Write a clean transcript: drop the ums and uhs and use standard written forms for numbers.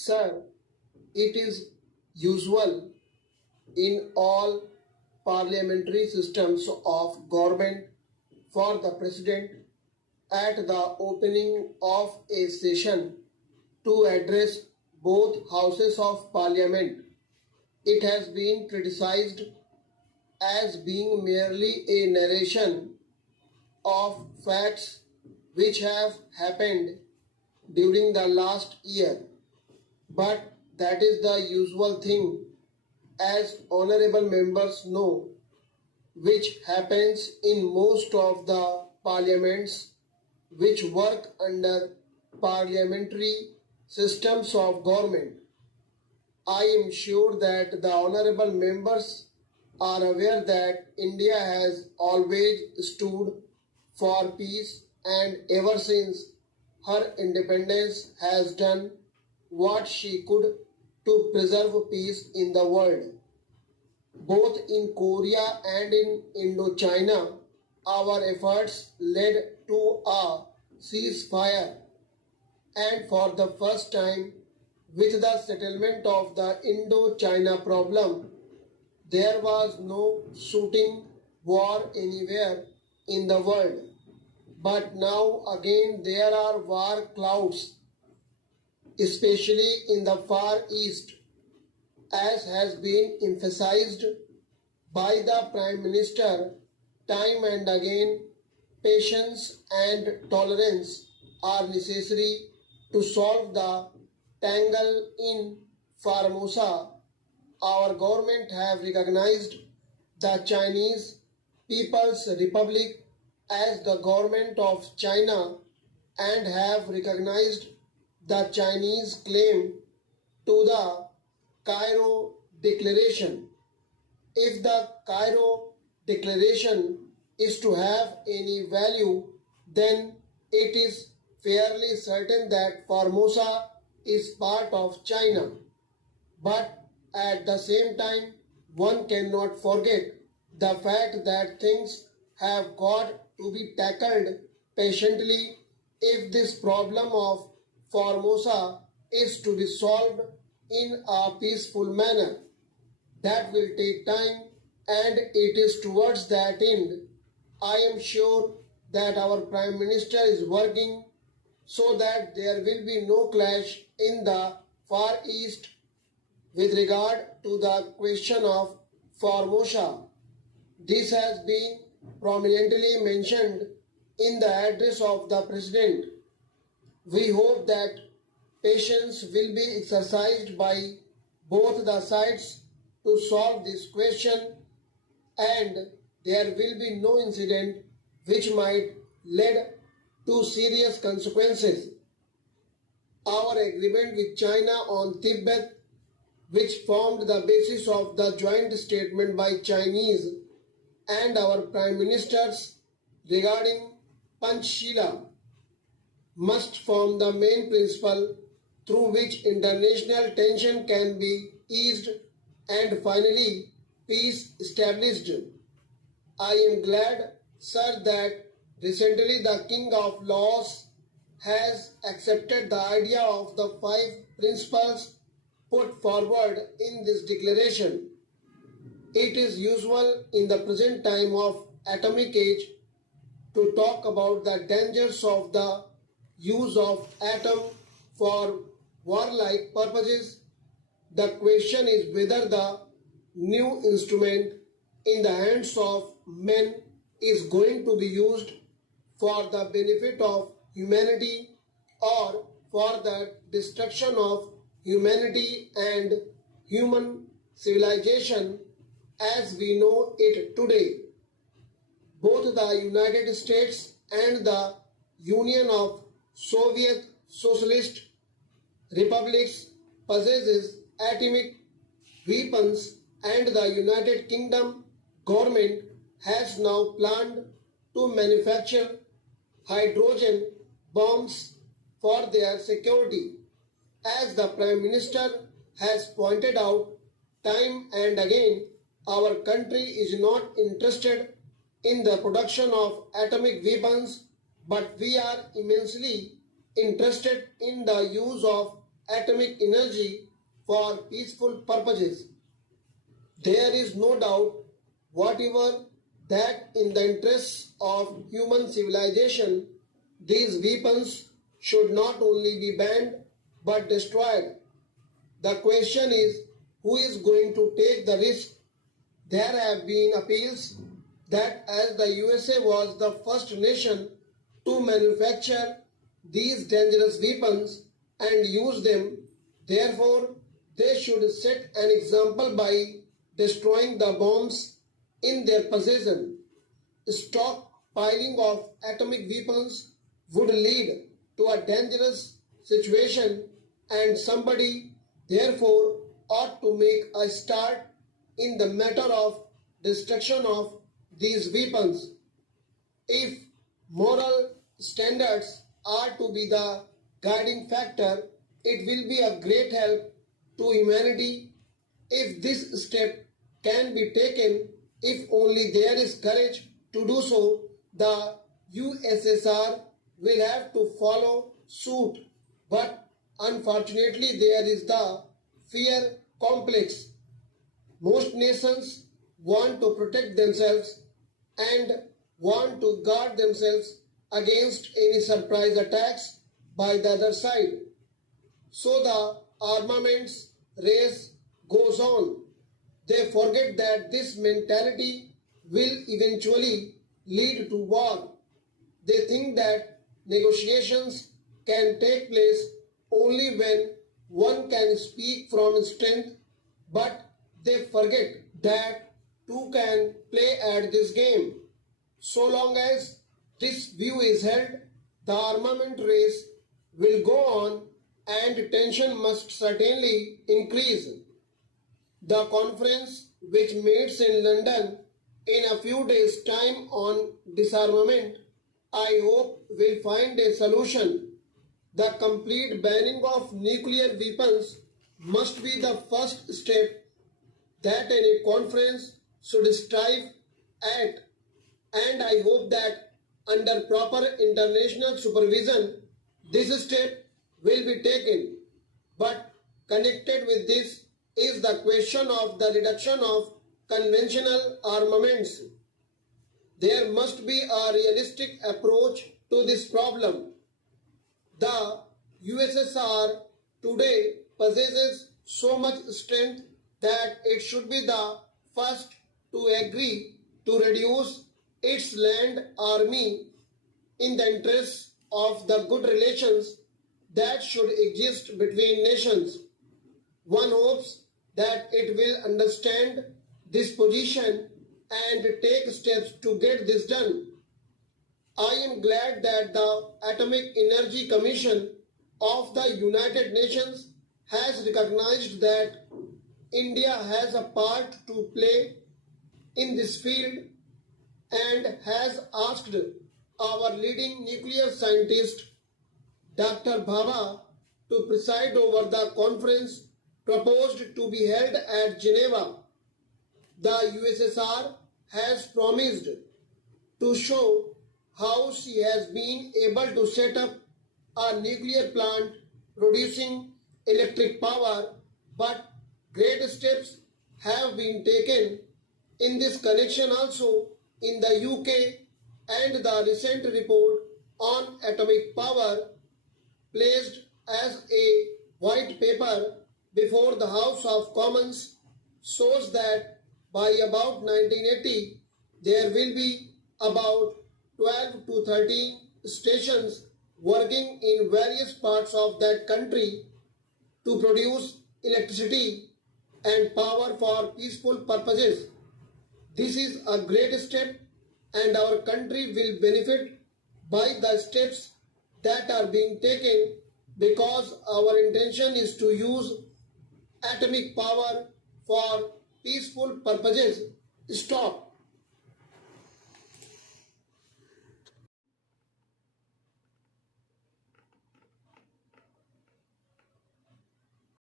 Sir, it is usual in all parliamentary systems of government for the president at the opening of a session to address both houses of parliament. It has been criticized as being merely a narration of facts which have happened during the last year. But that is the usual thing, as honorable members know, which happens in most of the parliaments which work under parliamentary systems of government. I am sure that the honorable members are aware that India has always stood for peace and ever since her independence has done what she could to preserve peace in the world. Both in Korea and in Indochina, our efforts led to a ceasefire, and for the first time, with the settlement of the Indochina problem, there was no shooting war anywhere in the world. But now again there are war clouds, especially in the Far East, as has been emphasized by the Prime Minister time and again. Patience and tolerance are necessary to solve the tangle in Formosa. Our government have recognized the Chinese People's Republic as the government of China and have recognized the Chinese claim to the Cairo Declaration. If the Cairo Declaration is to have any value, then it is fairly certain that Formosa is part of China. But at the same time, one cannot forget the fact that things have got to be tackled patiently if this problem of Formosa is to be solved in a peaceful manner. That will take time, and it is towards that end I am sure that our Prime Minister is working so that there will be no clash in the Far East with regard to the question of Formosa. This has been prominently mentioned in the address of the President. We hope that patience will be exercised by both the sides to solve this question, and there will be no incident which might lead to serious consequences. Our agreement with China on Tibet, which formed the basis of the joint statement by Chinese and our Prime Ministers regarding Panchshila, must form the main principle through which international tension can be eased and finally peace established. I am glad, sir, that recently the King of Laos has accepted the idea of the 5 principles put forward in this declaration. It is usual in the present time of atomic age to talk about the dangers of the use of atom for warlike purposes. The question is whether the new instrument in the hands of men is going to be used for the benefit of humanity or for the destruction of humanity and human civilization as we know it today. Both the United States and the Union of Soviet Socialist Republics possesses atomic weapons, and the United Kingdom government has now planned to manufacture hydrogen bombs for their security. As the Prime Minister has pointed out time and again, our country is not interested in the production of atomic weapons, but we are immensely interested in the use of atomic energy for peaceful purposes. There is no doubt whatever that in the interests of human civilization, these weapons should not only be banned but destroyed. The question is who is going to take the risk. There have been appeals that as the USA was the first nation to manufacture these dangerous weapons and use them, therefore they should set an example by destroying the bombs in their possession. Stockpiling of atomic weapons would lead to a dangerous situation, and somebody therefore ought to make a start in the matter of destruction of these weapons. If moral standards are to be the guiding factor, it will be a great help to humanity if this step can be taken. If only there is courage to do so, the USSR will have to follow suit. But unfortunately, there is the fear complex. Most nations want to protect themselves and want to guard themselves against any surprise attacks by the other side. So the armaments race goes on. They forget that this mentality will eventually lead to war. They think that negotiations can take place only when one can speak from strength, but they forget that two can play at this game. So long as this view is held, the armament race will go on and tension must certainly increase. The conference, which meets in London in a few days' time on disarmament, I hope will find a solution. The complete banning of nuclear weapons must be the first step that any conference should strive at, and I hope that under proper international supervision this step will be taken. But connected with this is the question of the reduction of conventional armaments. There must be a realistic approach to this problem. The USSR today possesses so much strength that it should be the first to agree to reduce its land army in the interests of the good relations that should exist between nations. One hopes that it will understand this position and take steps to get this done. I am glad that the Atomic Energy Commission of the United Nations has recognized that India has a part to play in this field and has asked our leading nuclear scientist Dr. Bhabha to preside over the conference proposed to be held at Geneva. The USSR has promised to show how she has been able to set up a nuclear plant producing electric power, but great steps have been taken in this connection also in the UK, and the recent report on atomic power placed as a white paper before the House of Commons shows that by about 1980 there will be about 12 to 13 stations working in various parts of that country to produce electricity and power for peaceful purposes. This is a great step, and our country will benefit by the steps that are being taken, because our intention is to use atomic power for peaceful purposes. Stop.